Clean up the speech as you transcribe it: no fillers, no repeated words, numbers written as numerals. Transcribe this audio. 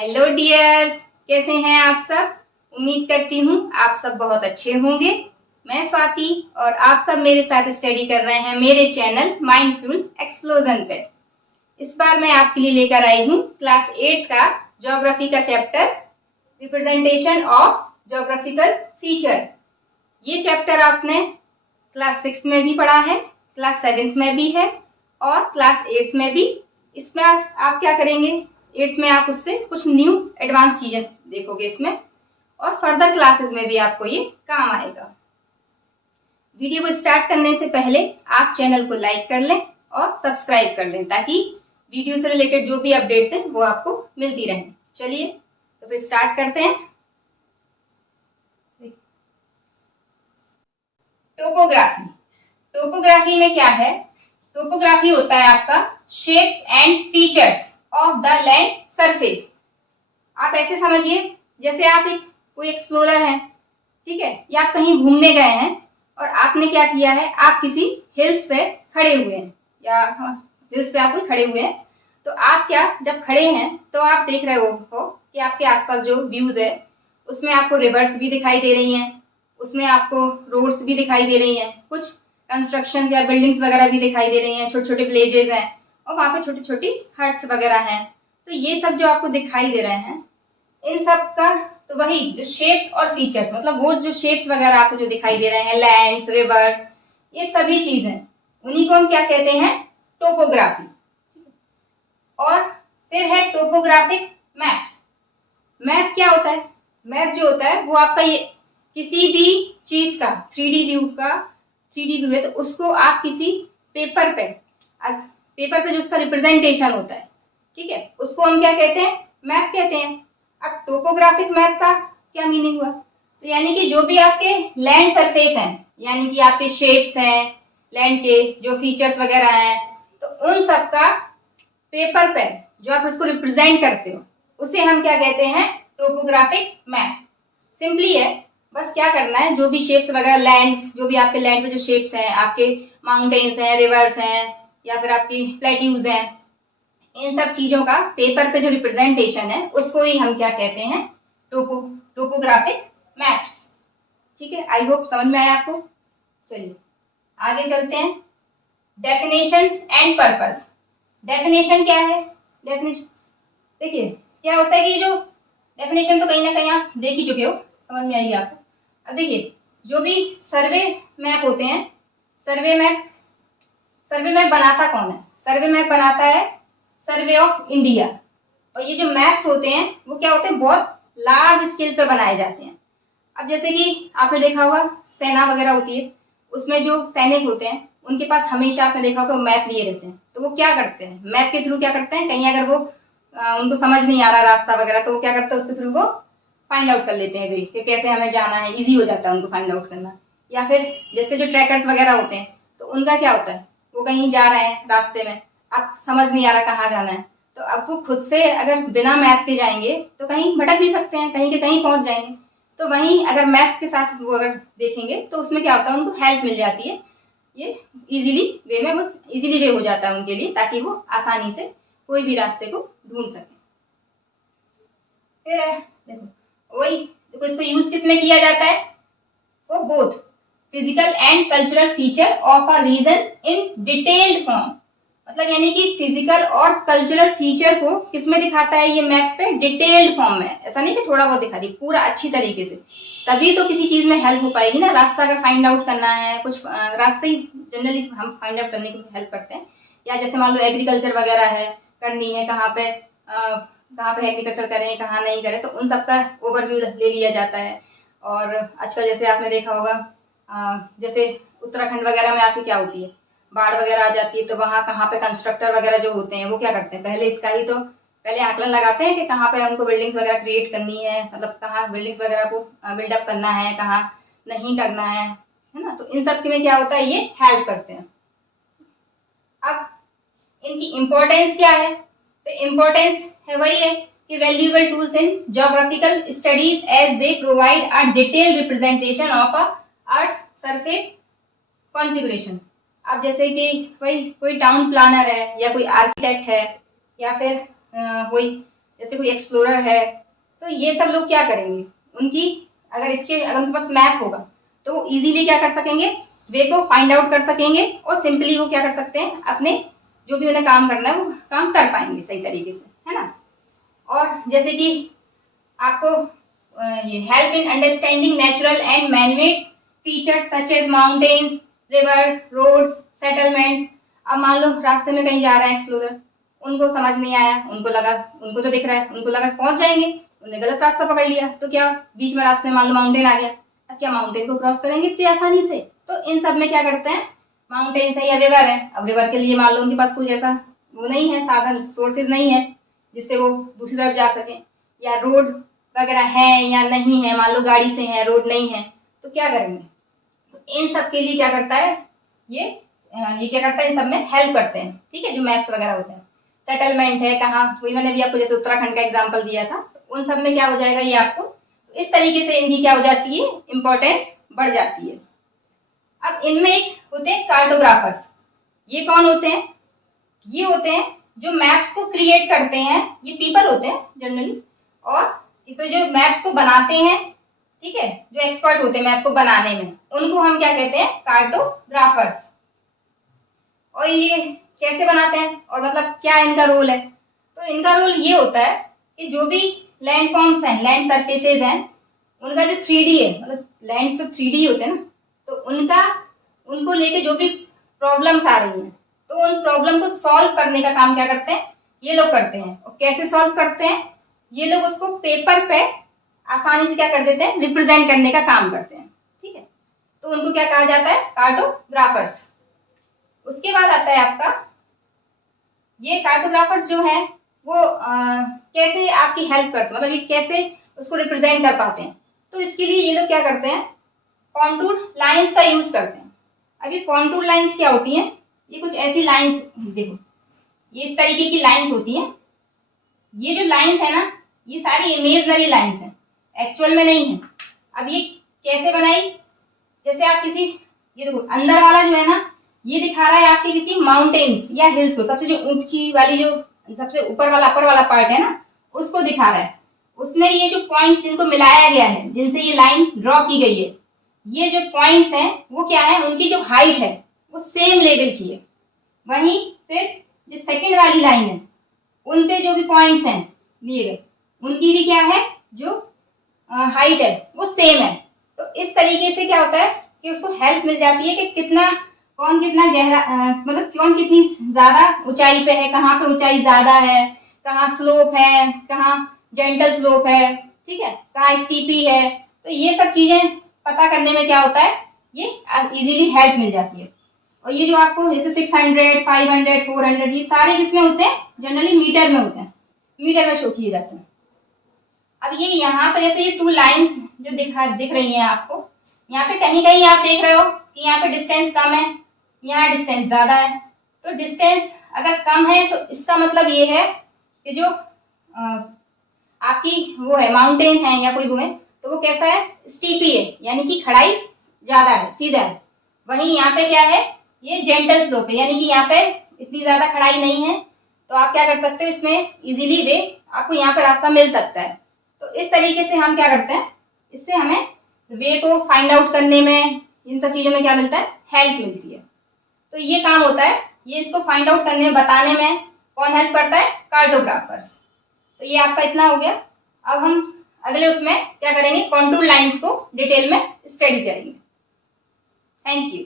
Hello dears, कैसे हैं आप सब। उम्मीद करती हूँ आप सब बहुत अच्छे होंगे। मैं स्वाति और आप सब मेरे साथ स्टडी कर रहे हैं मेरे चैनल माइंडफुल एक्सप्लोजन पे। इस बार मैं आपके लिए लेकर आई हूँ क्लास 8 का ज्योग्राफी का chapter representation of geographical feature. ये चैप्टर आपने क्लास 6 में भी पढ़ा है, क्लास 7 में भी है और क्लास 8 में भी। इसमें आप क्या करेंगे, 8th में आप उससे कुछ न्यू एडवांस चीजें देखोगे इसमें, और फर्दर क्लासेस में भी आपको ये काम आएगा। वीडियो को स्टार्ट करने से पहले आप चैनल को लाइक कर लें और सब्सक्राइब कर लें ताकि वीडियो से रिलेटेड जो भी अपडेट्स हैं वो आपको मिलती रहे। चलिए तो फिर स्टार्ट करते हैं। टोपोग्राफी। टोपोग्राफी में क्या है, टोपोग्राफी होता है आपका shapes and features of the land surface. आप ऐसे समझिए जैसे आप कोई एक्सप्लोरर हैं, ठीक है, या आप कहीं घूमने गए हैं और आपने क्या किया है, आप किसी हिल्स पे खड़े हुए हैं या हिल्स पे आप कोई खड़े हुए हैं। तो आप क्या, जब खड़े हैं तो आप देख रहे हो कि आपके आसपास जो व्यूज है उसमें आपको रिवर्स भी दिखाई दे रही हैं, उसमें आपको रोड्स भी दिखाई दे रही हैं, कुछ कंस्ट्रक्शन या बिल्डिंग्स वगैरह भी दिखाई दे रही हैं, छोटे छोटे विलेजेस हैं और वहां पे छोटी छोटी हट्स वगैरह हैं। तो ये सब जो आपको दिखाई दे रहे हैं, इन सब का तो वही जो शेप्स और फीचर्स, मतलब वो जो शेप्स वगैरह आपको जो दिखाई दे रहे हैं, लैंड्स, रिवर्स, ये सभी चीजें, उन्हीं को हम क्या कहते हैं, टोपोग्राफी। और फिर है टोपोग्राफिक मैप्स। मैप क्या होता है, मैप जो होता है वो आपका ये किसी भी चीज का 3D व्यू का 3D व्यू है तो उसको आप किसी पेपर पे जो उसका रिप्रेजेंटेशन होता है, ठीक है, उसको हम क्या कहते हैं, मैप कहते हैं। अब टोपोग्राफिक मैप का क्या मीनिंग हुआ, तो यानी कि जो भी आपके लैंड सरफेस हैं, यानी कि आपके शेप्स हैं लैंड के, जो फीचर्स वगैरह हैं, तो उन सब का पेपर पे जो आप उसको रिप्रेजेंट करते हो उसे हम क्या कहते हैं, टोपोग्राफिक मैप। सिंपली है, बस क्या करना है, जो भी शेप्स वगैरह लैंड, जो भी आपके लैंड में जो शेप्स हैं, आपके माउंटेन्स हैं, रिवर्स हैं या फिर आपकी प्लेट्यूज हैं, इन सब चीजों का पेपर पे जो रिप्रेजेंटेशन है उसको ही हम क्या कहते हैं, टोपोग्राफिक मैप्स। ठीक है, आई होप समझ में आया आपको। चलिए आगे चलते हैं। Definitions and purpose. डेफिनेशन क्या है, डेफिनेशन देखिए क्या होता है कि जो डेफिनेशन तो कहीं ना कहीं आप देख ही चुके हो, समझ में आएगी आपको। अब देखिए जो भी सर्वे मैप होते हैं, सर्वे मैप बनाता कौन है, सर्वे मैप बनाता है सर्वे ऑफ इंडिया। और ये जो मैप्स होते हैं वो क्या होते हैं, बहुत लार्ज स्केल पे बनाए जाते हैं। अब जैसे कि आपने देखा होगा सेना वगैरह होती है, उसमें जो सैनिक होते हैं उनके पास हमेशा आपने देखा होगा मैप लिए रहते हैं। तो वो क्या करते हैं, मैप के थ्रू क्या करते हैं, कहीं अगर वो उनको समझ नहीं आ रहा रास्ता वगैरह, तो वो क्या करते हैं, उसके थ्रू वो फाइंड आउट कर लेते हैं वे कि कैसे हमें जाना है, इजी हो जाता है उनको फाइंड आउट करना। या फिर जैसे जो ट्रैकर्स वगैरह होते हैं, तो उनका क्या होता है, वो कहीं जा रहे हैं रास्ते में, अब समझ नहीं आ रहा कहाँ जाना है, तो अब वो खुद से अगर बिना मैप के जाएंगे तो कहीं भटक भी सकते हैं, कहीं के कहीं पहुंच जाएंगे। तो वहीं अगर मैप के साथ वो अगर देखेंगे तो उसमें क्या होता है, उनको हेल्प मिल जाती है, ये इजीली वे में वो इजीली वे हो जाता है उनके लिए, ताकि वो आसानी से कोई भी रास्ते को ढूंढ सके। फिर देखो वही, देखो इसको यूज किसमें किया जाता है, वो both physical and cultural feature of a region in detailed form. मतलब यानी कि फिजिकल और कल्चरल फीचर को किसमें दिखाता है ये मैप पे, डिटेल्ड फॉर्म में। ऐसा नहीं कि थोड़ा बहुत दिखा दी, पूरा अच्छी तरीके से, तभी तो किसी चीज में हेल्प हो पाएगी ना। रास्ता अगर फाइंड आउट करना है, कुछ रास्ते ही जनरली हम फाइंड आउट करने की हेल्प करते हैं, या जैसे मान लो एग्रीकल्चर वगैरह है, करनी है, कहाँ पे एग्रीकल्चर करें कहाँ नहीं करें, तो उन सबका ओवरव्यू ले लिया जाता है। और आजकल जैसे आपने देखा होगा जैसे उत्तराखंड वगैरह में आपकी क्या होती है, बाढ़ वगैरह आ जाती है, तो वहाँ कहाँ पे कंस्ट्रक्टर वगैरह जो होते हैं वो क्या करते हैं, पहले इसका ही तो पहले आकलन लगाते हैं कि कहाँ पे उनको बिल्डिंग्स वगैरह क्रिएट करनी है, मतलब कहाँ बिल्डिंग्स वगैरह को बिल्डअप करना है, कहाँ नहीं करना है ना। तो इन सब में क्या होता है, ये हेल्प करते हैं। अब इनकी इम्पोर्टेंस क्या है, तो इम्पोर्टेंस है वही है कि valuable tools in geographical studies as they provide a detailed representation of a earth surface configuration. अब जैसे कि कोई टाउन प्लानर है या कोई आर्किटेक्ट है या फिर वही जैसे कोई एक्सप्लोरर है, तो ये सब लोग क्या करेंगे, अगर उनके पास मैप होगा तो वो इजीली क्या कर सकेंगे, वे को फाइंड आउट कर सकेंगे और सिंपली वो क्या कर सकते हैं, अपने जो भी उन्हें काम करना है वो काम कर पाएंगे सही तरीके से, है ना। और जैसे कि आपको ये help in understanding natural and manmade features such as mountains, rivers, roads, settlements. अब मान लो रास्ते में कहीं जा रहा है एक्सप्लोरर, उनको समझ नहीं आया, उनको तो दिख रहा है, उनको लगा पहुंच जाएंगे, उन्होंने गलत रास्ता पकड़ लिया, तो क्या बीच में रास्ते में मान लो माउंटेन आ गया, अब क्या माउंटेन को क्रॉस करेंगे इतनी आसानी से? तो इन सब में क्या करते हैं, माउंटेन है या रिवर है, अब रिवर के लिए मान लो उनके पास कुछ ऐसा वो नहीं है, साधन सोर्सेज नहीं है जिससे वो दूसरी तरफ जा सके, या रोड वगैरह है या नहीं है, मान लो गाड़ी से है, रोड नहीं है, तो क्या करेंगे? तो इन सब के लिए क्या करता है ये क्या करता है, इन सब में हेल्प करते हैं, ठीक है, जो मैप्स वगैरह होते हैं। सेटलमेंट है कहाँ, वही मैंने भी आपको जैसे उत्तराखंड का एग्जांपल दिया था, तो उन सब में क्या हो जाएगा ये आपको, तो इस तरीके से इनकी क्या हो जाती है, इंपॉर्टेंस बढ़ जाती है। अब इनमें एक होते हैं कार्टोग्राफर्स। ये कौन होते हैं? ये होते हैं जो मैप्स को क्रिएट करते हैं, ये पीपल होते हैं जनरली, और तो जो मैप्स को बनाते हैं, ठीक है, जो एक्सपर्ट होते हैं मैप को बनाने में, उनको हम क्या कहते हैं, कार्टोग्राफर्स। और ये कैसे बनाते हैं और मतलब क्या इनका रोल है? तो इनका रोल ये होता है कि जो भी लैंड फॉर्म्स हैं, लैंड सरफेसेज हैं, उनका जो 3D है, मतलब लैंड्स तो 3D होते हैं ना, तो उनको लेके जो भी प्रॉब्लम्स आ रही हैं, तो उन प्रॉब्लम को सॉल्व करने का काम क्या करते हैं, ये लोग करते हैं। और कैसे सॉल्व करते हैं? ये लोग उसको पेपर पे आसानी से क्या कर देते हैं, रिप्रेजेंट करने का काम करते हैं, ठीक है। तो उनको क्या कहा जाता है, कार्टोग्राफर्स। उसके बाद आता है आपका ये कार्टोग्राफर्स जो है वो कैसे आपकी हेल्प करते हैं, मतलब ये कैसे उसको रिप्रेजेंट कर पाते हैं। तो इसके लिए ये लोग क्या करते हैं, कॉन्टूर लाइंस का यूज करते हैं। अब ये कॉन्टूर लाइंस क्या होती हैं, ये कुछ ऐसी लाइंस, देखो ये इस तरीके की लाइंस होती हैं। ये जो लाइंस है ना, ये सारी इमेजनरी लाइंस हैं, एक्चुअल में नहीं है। अब ये कैसे बनाई, जैसे आप किसी, ये देखो अंदर वाला जो है ना, ये दिखा रहा है आपके किसी माउंटेन्स या हिल्स को, सबसे जो ऊंची वाली जो सबसे ऊपर वाला अपर वाला पार्ट है ना, उसको दिखा रहा है। उसमें ये जो पॉइंट्स जिनको मिलाया गया है, जिनसे ये लाइन ड्रॉ की गई है, ये जो पॉइंट्स हैं वो क्या है, उनकी जो हाइट है वो सेम लेवल की है। वहीं फिर जो सेकंड वाली लाइन है, उन पे जो भी पॉइंट्स हैं लिए गए, उनकी भी क्या है, जो हाइट है वो सेम है। तो इस तरीके से क्या होता है कि उसको हेल्प मिल जाती है कि कौन कितना गहरा, मतलब कौन कितनी ज्यादा ऊंचाई पे है, कहाँ पे ऊंचाई ज्यादा है, कहाँ स्लोप है, कहाँ जेंटल स्लोप है, ठीक है, कहाँ स्टीपी है। तो ये सब चीजें पता करने में क्या होता है, ये इजीली हेल्प मिल जाती है। और ये जो आपको जैसे 600, 500, 400, ये सारे किसमें होते हैं, जनरली मीटर में होते हैं, मीटर में शो किए जाते हैं। अब ये यहाँ पे जैसे ये 2 लाइंस जो दिख रही हैं आपको, यहाँ पे कहीं कहीं आप देख रहे हो कि यहाँ पे डिस्टेंस कम है, यहाँ डिस्टेंस ज्यादा है। तो डिस्टेंस अगर कम है तो इसका मतलब ये है कि जो आपकी वो है माउंटेन है या कोई वो है, तो वो कैसा है, स्टीपी है, यानी कि खड़ाई ज्यादा है, सीधा है। वहीं यहाँ पे क्या है, ये जेंटल स्लोप है, यानी कि यहाँ पे इतनी ज्यादा खड़ाई नहीं है। तो आप क्या कर सकते हो, इसमें इजीली वे आपको यहाँ पे रास्ता मिल सकता है। तो इस तरीके से हम क्या करते हैं, इससे हमें वे को फाइंड आउट करने में, इन सब चीजों में क्या मिलता है, हेल्प मिलती है। तो ये काम होता है, ये इसको फाइंड आउट करने में, बताने में कौन हेल्प करता है, कार्टोग्राफर्स। तो ये आपका इतना हो गया। अब हम अगले उसमें क्या करेंगे, कॉन्टूर लाइंस को डिटेल में स्टडी करेंगे। Thank you.